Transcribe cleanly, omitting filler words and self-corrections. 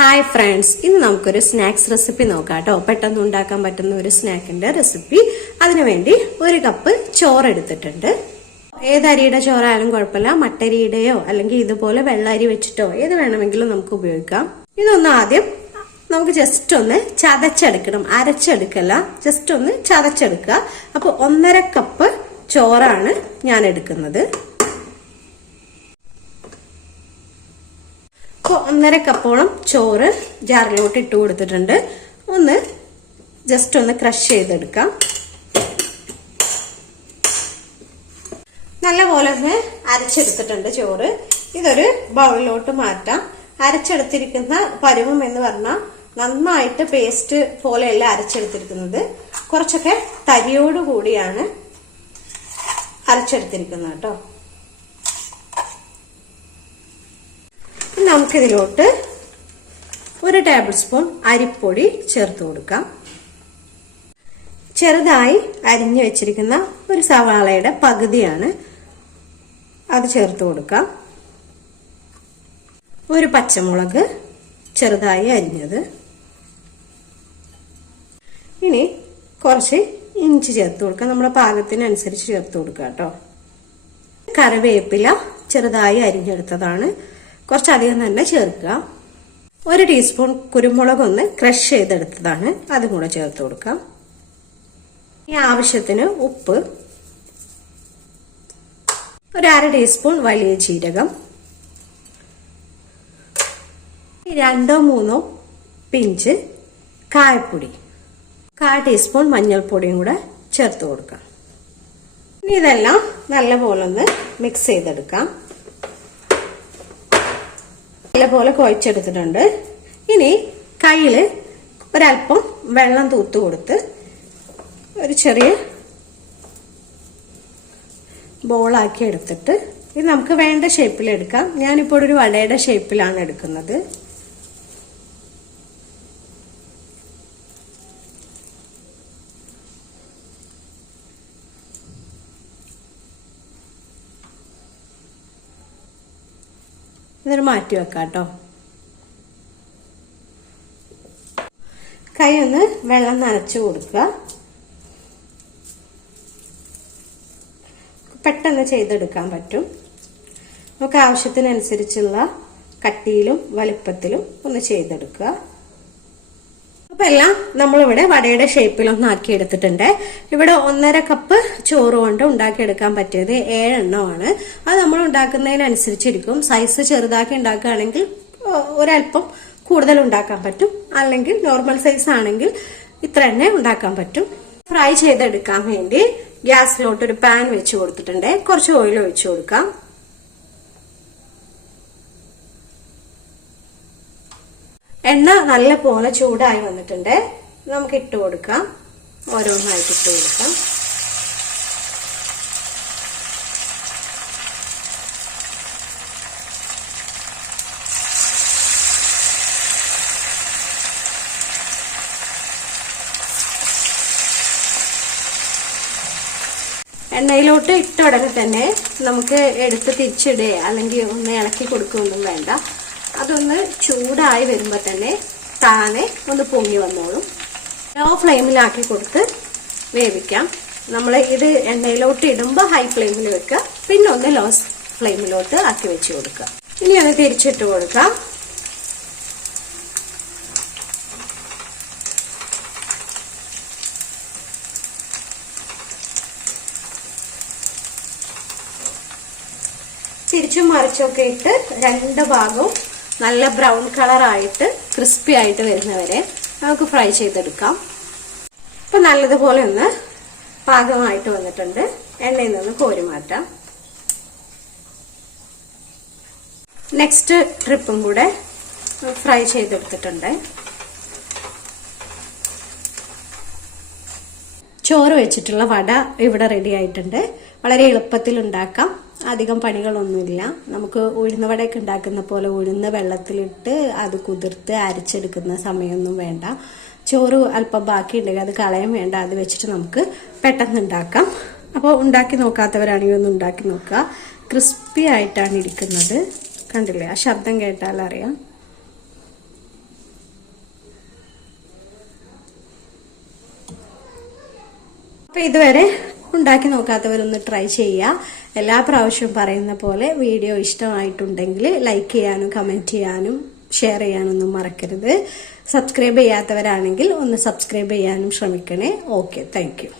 Hi friends, ഇന്ന് നമുക്കൊരു snacks recipe നോക്കാം കേട്ടോ. പെട്ടെന്ന് ഉണ്ടാക്കാൻ പറ്റുന്ന ഒരു സ്നാക്കിന്റെ റെസിപ്പി. അതിനുവേണ്ടി 1 കപ്പ് ചോറ് എടുത്തിട്ടുണ്ട്. ഏതരിയുടെ ചോറായാലും കുഴപ്പമില്ല, മട്ടരിയുടെയോ അല്ലെങ്കിൽ ഇതുപോലെ വെള്ളരി വെച്ചിട്ടോ ഏത് വേണമെങ്കിലും നമുക്ക് ഉപയോഗിക്കാം. ഇതൊന്ന് ആദ്യം നമുക്ക് ജസ്റ്റ് ഒന്ന് ചതച്ചെടുക്കണം, അരച്ചെടുക്കല്ല, ജസ്റ്റ് ഒന്ന് ചതച്ചെടുക്കുക. അപ്പോൾ 1.5 കപ്പ് ചോറാണ് ഞാൻ എടുക്കുന്നത്. 1.5 കപ്പോളം ചോറ് ജാറിലോട്ട് ഇട്ട് കൊടുത്തിട്ടുണ്ട്. ഒന്ന് ജസ്റ്റ് ഒന്ന് ക്രഷ് ചെയ്തെടുക്കാം. നല്ലപോലെ ഒന്ന് അരച്ചെടുത്തിട്ടുണ്ട് ചോറ്. ഇതൊരു ബൗളിലോട്ട് മാറ്റാം. അരച്ചെടുത്തിരിക്കുന്ന പരുവം എന്ന് പറഞ്ഞാൽ നന്നായിട്ട് പേസ്റ്റ് പോലെയല്ല അരച്ചെടുത്തിരിക്കുന്നത്, കുറച്ചൊക്കെ തരിയോട് കൂടിയാണ് അരച്ചെടുത്തിരിക്കുന്നത് കേട്ടോ. നമുക്കിതിലോട്ട് 1 ടേബിൾ സ്പൂൺ അരിപ്പൊടി ചേർത്ത് കൊടുക്കാം. ചെറുതായി അരിഞ്ഞു വെച്ചിരിക്കുന്ന ഒരു സവാളയുടെ പകുതിയാണ് അത് ചേർത്ത് കൊടുക്കാം. 1 പച്ചമുളക് ചെറുതായി അരിഞ്ഞത്. ഇനി കുറച്ച് ഇഞ്ചി ചേർത്ത് കൊടുക്കാം, നമ്മുടെ പാകത്തിനനുസരിച്ച് ചേർത്ത് കൊടുക്കാം കേട്ടോ. കറിവേപ്പില ചെറുതായി അരിഞ്ഞെടുത്തതാണ്, കുറച്ചധികം തന്നെ ചേർക്കുക. 1 ടീസ്പൂൺ കുരുമുളക് ഒന്ന് ക്രഷ് ചെയ്തെടുത്തതാണ്, അതും കൂടെ ചേർത്ത് കൊടുക്കാം. ഈ ആവശ്യത്തിന് ഉപ്പ്, 1/2 ടീസ്പൂൺ വലിയ ജീരകം, 2-3 പിഞ്ച് കായപ്പൊടി, 1/4 ടീസ്പൂൺ മഞ്ഞൾപ്പൊടിയും കൂടെ ചേർത്ത് കൊടുക്കാം. ഇനി ഇതെല്ലാം നല്ലപോലെ ഒന്ന് മിക്സ് ചെയ്തെടുക്കാം. നല്ലപോലെ കുഴച്ചെടുത്തിട്ടുണ്ട്. ഇനി കയ്യില് ഒരല്പം വെള്ളം തൂത്ത് കൊടുത്ത് ഒരു ചെറിയ ബോളാക്കി എടുത്തിട്ട് ഇത് നമുക്ക് വേണ്ട ഷേപ്പിൽ എടുക്കാം. ഞാനിപ്പോൾ ഒരു വടയുടെ ഷേപ്പിലാണ് എടുക്കുന്നത്. ഇതൊരു മാറ്റി വെക്കാം കേട്ടോ. കൈ ഒന്ന് വെള്ളം നനച്ചു കൊടുക്കുക. പെട്ടെന്ന് ചെയ്തെടുക്കാൻ പറ്റും. നമുക്ക് ആവശ്യത്തിനനുസരിച്ചുള്ള കട്ടിയിലും വലിപ്പത്തിലും ഒന്ന് ചെയ്തെടുക്കുക. അപ്പൊ എല്ലാം നമ്മളിവിടെ വടയുടെ ഷേപ്പിലൊന്നും ആക്കി എടുത്തിട്ടുണ്ട്. ഇവിടെ 1.5 കപ്പ് ചോറ് കൊണ്ട് ഉണ്ടാക്കിയെടുക്കാൻ പറ്റിയത് 7 എണ്ണമാണ്. അത് നമ്മൾ ഉണ്ടാക്കുന്നതിനനുസരിച്ചിരിക്കും. സൈസ് ചെറുതാക്കി ഉണ്ടാക്കുകയാണെങ്കിൽ ഒരല്പം കൂടുതൽ ഉണ്ടാക്കാൻ പറ്റും, അല്ലെങ്കിൽ നോർമൽ സൈസ് ആണെങ്കിൽ ഇത്ര എണ്ണ ഉണ്ടാക്കാൻ പറ്റും. ഫ്രൈ ചെയ്തെടുക്കാൻ വേണ്ടി ഗ്യാസിലോട്ട് ഒരു പാൻ വെച്ച് കൊടുത്തിട്ടുണ്ട്. കുറച്ച് ഓയിൽ ഒഴിച്ചു കൊടുക്കാം. എണ്ണ നല്ല പോലെ ചൂടായി വന്നിട്ടുണ്ട്. നമുക്ക് ഇട്ട് കൊടുക്കാം, ഓരോന്നായിട്ട് ഇട്ട് കൊടുക്കാം. എണ്ണയിലോട്ട് ഇട്ട ഉടനെ തന്നെ നമുക്ക് എടുത്ത് തിരിച്ചിടുക അല്ലെങ്കിൽ ഒന്ന് ഇളക്കി കൊടുക്കുകയൊന്നും വേണ്ട. അതൊന്ന് ചൂടായി വരുമ്പോൾ തന്നെ താനെ ഒന്ന് പൊങ്ങി വന്നോളും. ലോ ഫ്ലെയിമിലാക്കി കൊടുത്ത് വേവിക്കാം. നമ്മൾ ഇത് എണ്ണയിലോട്ട് ഇടുമ്പോൾ ഹൈ ഫ്ലെയിമിൽ വെക്കുക, പിന്നെ ഒന്ന് ലോ ഫ്ലെയിമിലോട്ട് ആക്കി വെച്ച് കൊടുക്കുക. ഇനി ഒന്ന് തിരിച്ചിട്ട് കൊടുക്കാം. തിരിച്ചും മറിച്ചൊക്കെ ഇട്ട് 2 ഭാഗവും നല്ല ബ്രൗൺ കളറായിട്ട് ക്രിസ്പി ആയിട്ട് വരുന്നവരെ നമുക്ക് ഫ്രൈ ചെയ്തെടുക്കാം. ഇപ്പൊ നല്ലതുപോലെ ഒന്ന് പാകമായിട്ട് വന്നിട്ടുണ്ട്. എണ്ണയിൽ നിന്ന് കോരി മാറ്റാം. നെക്സ്റ്റ് ട്രിപ്പും കൂടെ ഫ്രൈ ചെയ്തെടുത്തിട്ടുണ്ട്. ചോറ് വെച്ചിട്ടുള്ള വട ഇവിടെ റെഡി ആയിട്ടുണ്ട്. വളരെ എളുപ്പത്തിൽ ഉണ്ടാക്കാം, അധികം പണികളൊന്നുമില്ല. നമുക്ക് ഉഴുന്ന വടയൊക്കെ ഉണ്ടാക്കുന്ന പോലെ ഉഴുന്ന് വെള്ളത്തിലിട്ട് അത് കുതിർത്ത് അരച്ചെടുക്കുന്ന സമയമൊന്നും വേണ്ട. ചോറ് അല്പം ബാക്കി ഉണ്ടെങ്കിൽ അത് കളയാൻ വേണ്ട, അത് വെച്ചിട്ട് നമുക്ക് പെട്ടെന്ന് ഉണ്ടാക്കാം. അപ്പോൾ ഉണ്ടാക്കി നോക്കാത്തവരാണെങ്കിൽ ഒന്ന് ഉണ്ടാക്കി നോക്കുക. ക്രിസ്പി ആയിട്ടാണ് ഇരിക്കുന്നത്. കണ്ടില്ലേ, ആ ശബ്ദം കേട്ടാൽ അറിയാം. അപ്പൊ ഇതുവരെ ഉണ്ടാക്കി നോക്കാത്തവരൊന്ന് ട്രൈ ചെയ്യുക. എല്ലാ പ്രാവശ്യവും പറയുന്ന പോലെ വീഡിയോ ഇഷ്ടമായിട്ടുണ്ടെങ്കിൽ ലൈക്ക് ചെയ്യാനും കമന്റ് ചെയ്യാനും ഷെയർ ചെയ്യാനൊന്നും മറക്കരുത്. സബ്സ്ക്രൈബ് ചെയ്യാത്തവരാണെങ്കിൽ ഒന്ന് സബ്സ്ക്രൈബ് ചെയ്യാനും ശ്രമിക്കണേ. Okay, thank you.